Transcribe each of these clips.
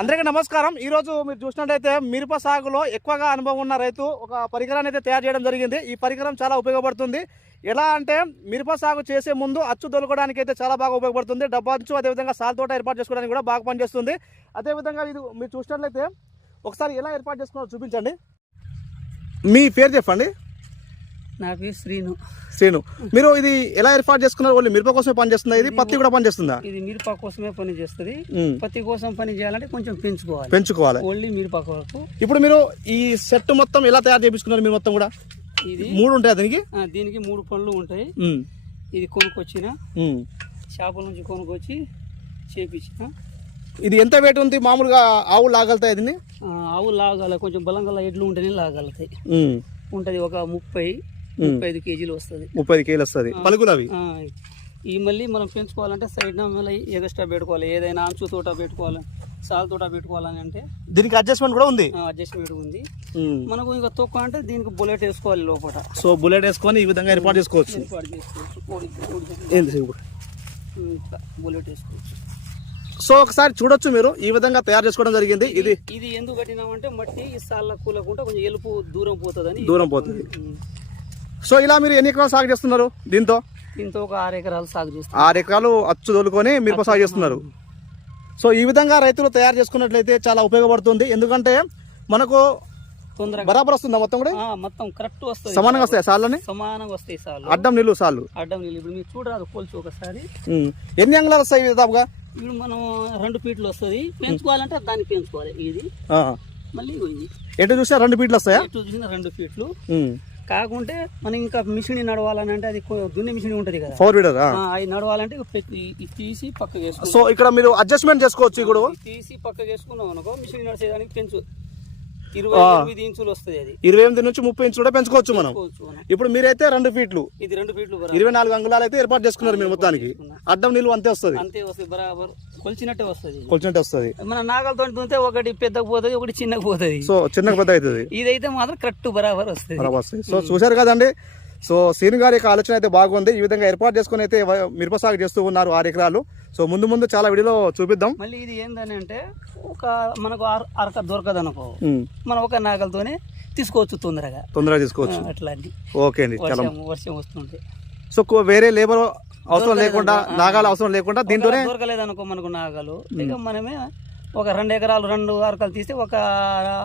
అందరికీ నమస్కారం. ఈరోజు మీరు చూసినట్టయితే మిరప సాగులో ఎక్కువగా అనుభవం ఉన్న రైతు ఒక పరికరాన్ని అయితే తయారు చేయడం జరిగింది. ఈ పరికరం చాలా ఉపయోగపడుతుంది. ఎలా అంటే మిరప సాగు చేసే ముందు అచ్చు దొలకడానికి అయితే చాలా బాగా ఉపయోగపడుతుంది. డబ్బా అంచు అదేవిధంగా సాల్ తోట ఏర్పాటు చేసుకోవడానికి కూడా బాగా పనిచేస్తుంది. అదేవిధంగా ఇది మీరు చూసినట్లయితే ఒకసారి ఎలా ఏర్పాటు చేసుకున్నారో చూపించండి. మీ పేరు చెప్పండి. నా పేరు శ్రీను. శ్రీను. మీరు ఇది ఎలా ఏర్పాటు చేసుకున్నారు? ఓన్లీ మిరప కోసమే పనిచేస్తుందా ఇది? పత్తి కూడా పనిచేస్తుందా ఇది మిరప కోసమే పని చేస్తుంది. పత్తి కోసం పని చేయాలంటే కొంచెం పెంచుకోవాలి. పెంచుకోవాలి. ఓన్లీ మిరప ఇప్పుడు మీరు ఈ సెట్ మొత్తం ఎలా తయారు చేయించుకున్నారు మీరు మొత్తం కూడా? ఇది మూడు ఉంటాయి దీనికి? దీనికి మూడు పనులు ఉంటాయి. ఇది కొనుక్కొచ్చిన. చేపల నుంచి కొనుక్కొచ్చి చేపించిన. ఇది ఎంత వెయిట్ ఉంది? మామూలుగా ఆవు లాగలుతాయి దీన్ని? ఆవు లాగాలి. కొంచెం బలంగా ఎడ్లు ఉంటేనే లాగలుగుతాయి ఉమ్, ఉంటుంది ఒక ముప్పై. ముప్పై ఐదు కేజీలు వస్తుంది. ముప్పై కేలు వస్తుంది. పలుకులు అవి? ఈ మళ్ళీ మనం పెంచుకోవాలంటే సైడ్ మళ్ళీ ఎగస్ట్రా పెట్టుకోవాలి. ఏదైనా అంచు తోట పెట్టుకోవాలి సాల్ తోట పెట్టుకోవాలని అంటే దీనికి అడ్జస్ట్మెంట్ కూడా ఉంది? అడ్జస్ట్మెంట్ ఉంది. మనకు ఇంకా తొక్క అంటే దీనికి బుల్లెట్ వేసుకోవాలి లోపల. సో బుల్లెట్ వేసుకొని ఈ విధంగా ఏర్పాటు చేసుకోవచ్చు. ఏర్పాటు బుల్లెట్ వేసుకోవచ్చు. సో ఒకసారి చూడొచ్చు మీరు ఈ విధంగా తయారు చేసుకోవడం జరిగింది. ఇది ఇది ఎందుకు కట్టినామంటే మట్టి ఈ సాళ్ళ కూలకుంటే కొంచెం ఎలుపు దూరం పోతుందని. దూరం పోతుంది. సో ఇలా మీరు ఎన్ని ఎకరాలు సాగు చేస్తున్నారు దీంతో? దీంతో ఒక ఆరు ఎకరాలు సాగు చేస్తాం ఆరు ఎకరాలు అచ్చు తోలుకొని మిరప సాగు చేస్తున్నారు. సో ఈ విధంగా రైతులు తయారు చేసుకున్నట్లయితే చాలా ఉపయోగపడుతుంది. ఎందుకంటే మనకు తొందరగా బరాబర్ వస్తుందా మొత్తం కూడా? మొత్తం కరెక్ట్ వస్తుంది. సమానంగా వస్తాయి సార్లని సమానంగా వస్తాయి సార్లు అడ్డం నిల్లు సార్లు అడ్డం నీళ్ళు ఇప్పుడు మీరు చూడరాదు కోల్చి ఒకసారి. ఎన్ని అంగుళాలు వస్తాయి ఇవి దాదాపుగా? ఇప్పుడు మనం రెండు ఫీట్లు వస్తుంది. పెంచుకోవాలంటే దాన్ని పెంచుకోవాలి. ఇది. మళ్ళీ ఎటు చూసినా రెండు ఫీట్లు వస్తాయా? ఇటు చూసిన రెండు ఫీట్లు. కాకుంటే మనం ఇంకా మిషన్ నడవాలని అంటే అది దున్నే మిషన్ ఉంటది కదా. ఫోర్ వీలర్ అది నడవాలంటే తీసి పక్కకు వేసుకున్నాం సో ఇక్కడ మీరు అడ్జస్ట్మెంట్ చేసుకోవచ్చు ఇప్పుడు? తీసి పక్కకు వేసుకున్నాం అనుకో మిషన్ నడిచేదానికి పెంచు. ఇరవై ఎనిమిది ఇంచులు వస్తుంది అది. ఇరవై ఎనిమిది నుంచి ముప్పై ఇంచు కూడా పెంచుకోవచ్చు మనం. ఇప్పుడు మీరైతే రెండు ఫీట్లు ఇది రెండు ఫీట్లు ఇరవై నాలుగు అంగుళాలు అయితే ఏర్పాటు చేసుకున్నారు మీరు మొత్తానికి. అడ్డం నిలువ అంతే వస్తుంది. అంతే వస్తుంది బరాబర్. కొలిచినట్టే వస్తుంది. కొలిచినట్టు వస్తుంది. మన నాగలతో దున్నితే ఒకటి పెద్దకు పోతుంది ఒకటి చిన్నకు పోతుంది. సో చిన్నగా పెద్ద అవుతుంది. ఇదైతే మాత్రం కరెక్ట్ బరాబర్ వస్తుంది. బరాబర్ వస్తుంది. సో చూశారు కదండి? సో సీని గారి యొక్క ఆలోచన అయితే బాగుంది. ఈ విధంగా ఏర్పాటు చేసుకుని అయితే మిరప సాగు చేస్తూ ఉన్నారు ఆరు ఎకరాలు. సో ముందు ముందు చాలా వీడియోలో చూపిద్దాం. మళ్ళీ ఇది ఏందని అంటే ఒక మనకు అర- అరక దొరకదు అనుకో. మనం ఒక నాగలతోనే తీసుకోవచ్చు తొందరగా. తొందరగా తీసుకోవచ్చు. అట్లాంటి ఓకే అండి. చాలా వర్షం వస్తుంటే. సో వేరే లేబర్ అవసరం లేకుండా నాగాలు అవసరం లేకుండా దీంతోనే దొరకలేదు అనుకో మనకు నాగలు. ఇక మనమే ఒక రెండు ఎకరాలు రెండు అరకలు తీస్తే ఒక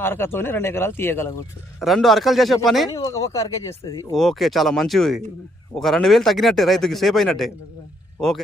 అరకతోనే రెండు ఎకరాలు తీయగలగచ్చు. రెండు అరకలు చేసే పని? ఒక అరకే చేస్తుంది. ఓకే చాలా మంచిది. ఒక రెండు వేలు తగ్గినట్టే రైతుకి సేఫ్ అయినట్టే. ఓకే.